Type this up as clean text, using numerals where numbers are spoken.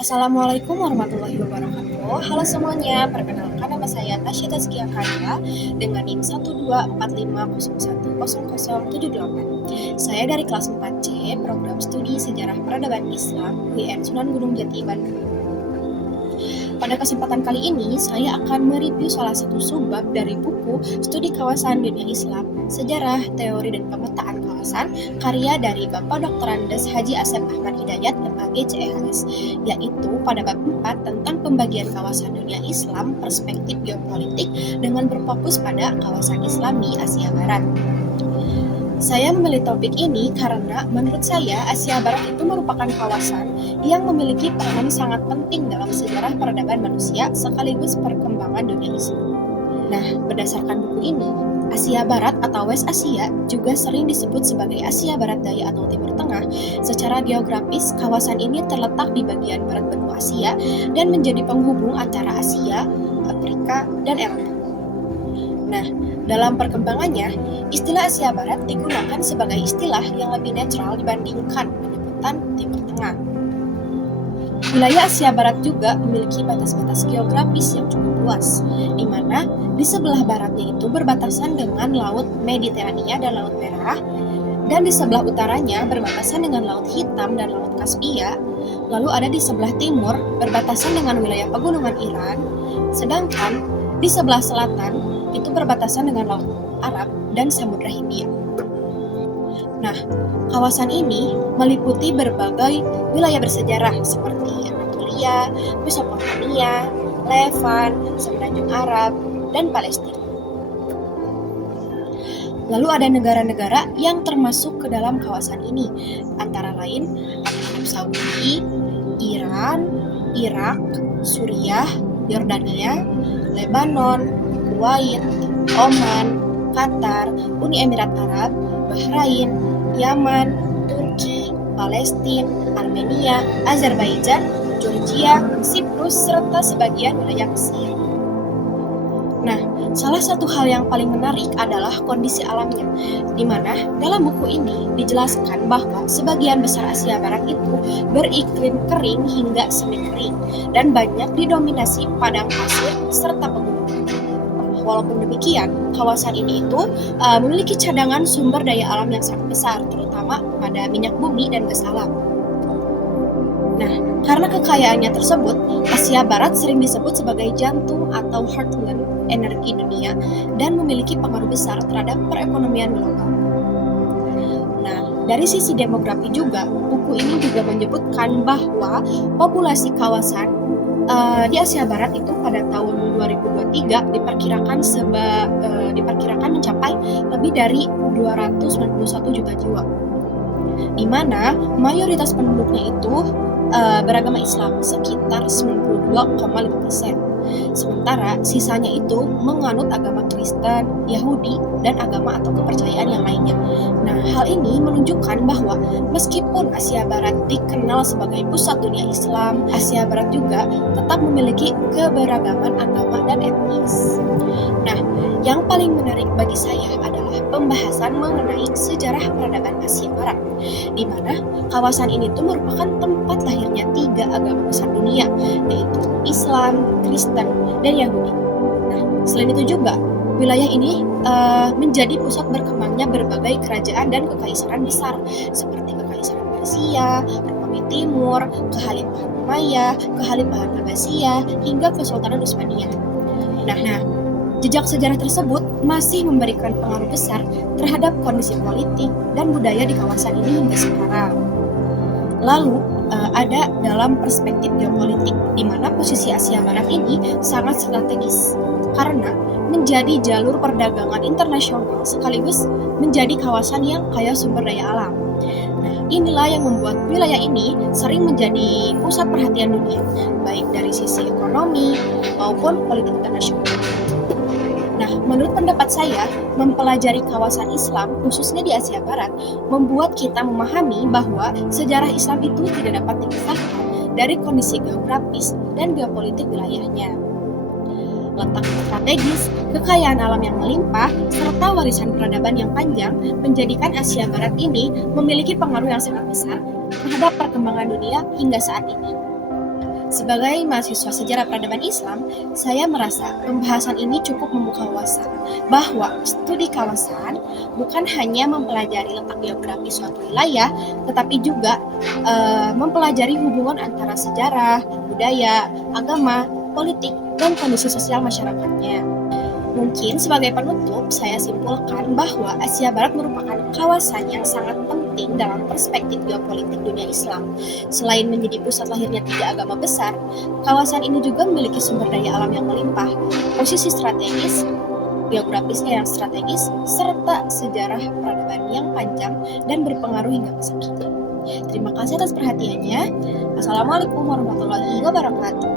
Assalamualaikum warahmatullahi wabarakatuh. Halo semuanya, perkenalkan nama saya Tasya Tazkia Karya dengan NIM 12450101078. Saya dari kelas 4C, program studi Sejarah Peradaban Islam UIN Sunan Gunung Jati, Bandung. Pada kesempatan kali ini, saya akan mereview salah satu subbab dari buku Studi Kawasan Dunia Islam, Sejarah, Teori, dan Pemetaan Kawasan, karya dari Bapak Dr. Andes Haji Asep Ahmad Hidayat, MAG CEHS, yaitu pada bab 4 tentang pembagian kawasan dunia Islam, perspektif geopolitik dengan berfokus pada kawasan Islami Asia Barat. Saya memilih topik ini karena menurut saya Asia Barat itu merupakan kawasan yang memiliki peranan sangat penting dalam sejarah peradaban manusia sekaligus perkembangan dunia Islam. Nah, berdasarkan buku ini, Asia Barat atau West Asia juga sering disebut sebagai Asia Barat Daya atau Timur Tengah. Secara geografis, kawasan ini terletak di bagian barat benua Asia dan menjadi penghubung antara Asia, Afrika, dan Eropa. Nah, dalam perkembangannya, istilah Asia Barat digunakan sebagai istilah yang lebih netral dibandingkan penyebutan Timur Tengah. Wilayah Asia Barat juga memiliki batas-batas geografis yang cukup luas, di mana di sebelah baratnya itu berbatasan dengan Laut Mediterania dan Laut Merah, dan di sebelah utaranya berbatasan dengan Laut Hitam dan Laut Kaspia, lalu ada di sebelah timur berbatasan dengan wilayah pegunungan Iran, sedangkan di sebelah selatan itu berbatasan dengan Laut Arab dan Samudra Hindia. Nah, kawasan ini meliputi berbagai wilayah bersejarah seperti Anatolia, Mesopotamia, Levan, Semenanjung Arab, dan Palestina. Lalu ada negara-negara yang termasuk ke dalam kawasan ini, antara lain Arab Saudi, Iran, Irak, Suriah, Yordania, Lebanon, Kuwait, Oman, Qatar, Uni Emirat Arab, Bahrain, Yaman, Turki, Palestina, Armenia, Azerbaijan, Georgia, Siprus, serta sebagian wilayah Mesir. Nah, salah satu hal yang paling menarik adalah kondisi alamnya, di mana dalam buku ini dijelaskan bahwa sebagian besar Asia Barat itu beriklim kering hingga semi kering dan banyak didominasi padang pasir serta pegunungan. Walaupun demikian, kawasan ini itu memiliki cadangan sumber daya alam yang sangat besar, terutama pada minyak bumi dan gas alam. Nah, karena kekayaannya tersebut, Asia Barat sering disebut sebagai jantung atau heartland energi dunia dan memiliki pengaruh besar terhadap perekonomian global. Nah, dari sisi demografi juga, buku ini juga menyebutkan bahwa populasi kawasan di Asia Barat itu pada tahun 2023 diperkirakan mencapai lebih dari 291 juta jiwa, di mana mayoritas penduduknya itu beragama Islam sekitar 92,5%. Sementara sisanya itu menganut agama Kristen, Yahudi, dan agama atau kepercayaan yang lainnya. Nah, hal ini menunjukkan bahwa meskipun Asia Barat dikenal sebagai pusat dunia Islam, Asia Barat juga tetap memiliki keberagaman agama dan etnis. Nah, yang paling menarik bagi saya adalah pembahasan mengenai sejarah peradaban Asia Barat, di mana kawasan ini tuh merupakan tempat lahirnya 3 agama besar dunia, yaitu Islam, Kristen, dan Yahudi. Nah, selain itu juga, wilayah ini menjadi pusat berkembangnya berbagai kerajaan dan kekaisaran besar, seperti Kekaisaran Persia, Romawi Timur, Kekhalifahan Umayyah, Kekhalifahan Abbasiyah, hingga Kesultanan Utsmaniyah. Nah, jejak sejarah tersebut masih memberikan pengaruh besar terhadap kondisi politik dan budaya di kawasan ini hingga sekarang. Lalu, ada dalam perspektif geopolitik, di mana posisi Asia Barat ini sangat strategis karena menjadi jalur perdagangan internasional sekaligus menjadi kawasan yang kaya sumber daya alam. Nah, inilah yang membuat wilayah ini sering menjadi pusat perhatian dunia, baik dari sisi ekonomi maupun politik internasional. Nah, menurut pendapat saya, mempelajari kawasan Islam, khususnya di Asia Barat, membuat kita memahami bahwa sejarah Islam itu tidak dapat dipisahkan dari kondisi geografis dan geopolitik wilayahnya. Letak strategis, kekayaan alam yang melimpah, serta warisan peradaban yang panjang menjadikan Asia Barat ini memiliki pengaruh yang sangat besar terhadap perkembangan dunia hingga saat ini. Sebagai mahasiswa sejarah peradaban Islam, saya merasa pembahasan ini cukup membuka wawasan bahwa studi kawasan bukan hanya mempelajari letak geografis suatu wilayah, tetapi juga mempelajari hubungan antara sejarah, budaya, agama, politik, dan kondisi sosial masyarakatnya. Mungkin sebagai penutup, saya simpulkan bahwa Asia Barat merupakan kawasan yang sangat penting dalam perspektif geopolitik dunia Islam. Selain menjadi pusat lahirnya 3 agama besar, kawasan ini juga memiliki sumber daya alam yang melimpah, posisi strategis, geografisnya yang strategis, serta sejarah peradaban yang panjang dan berpengaruh hingga masa kini. Terima kasih atas perhatiannya. Assalamualaikum warahmatullahi wabarakatuh.